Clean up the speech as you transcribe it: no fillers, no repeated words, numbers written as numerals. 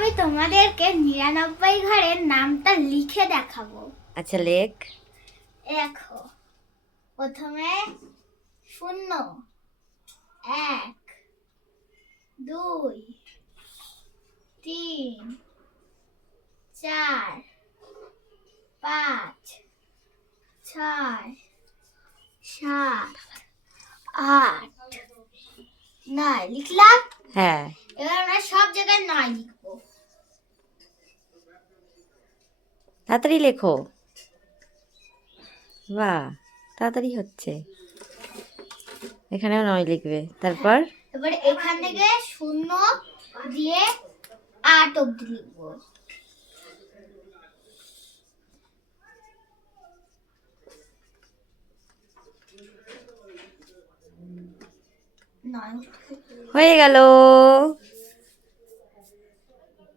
আমি তোমাদেরকে ৯৯ ঘরের নামটা লিখে দেখাবো। আচ্ছা লেখ। দেখো, প্রথমে ০, ১, ২, ৩, ৪, ৫, ৬, ৭, ৮, ৯ লিখলাম। হ্যাঁ, এবার আমরা সব জায়গায় ৯ লিখবো। তাড়াতাড়ি লেখো। বাহ, তাড়াতাড়ি হচ্ছে। এখানেও ৯ লিখবে, তারপর এবারে এখান থেকে ০ দিয়ে ৮ অব্দি লিখবো। হয়ে গেল।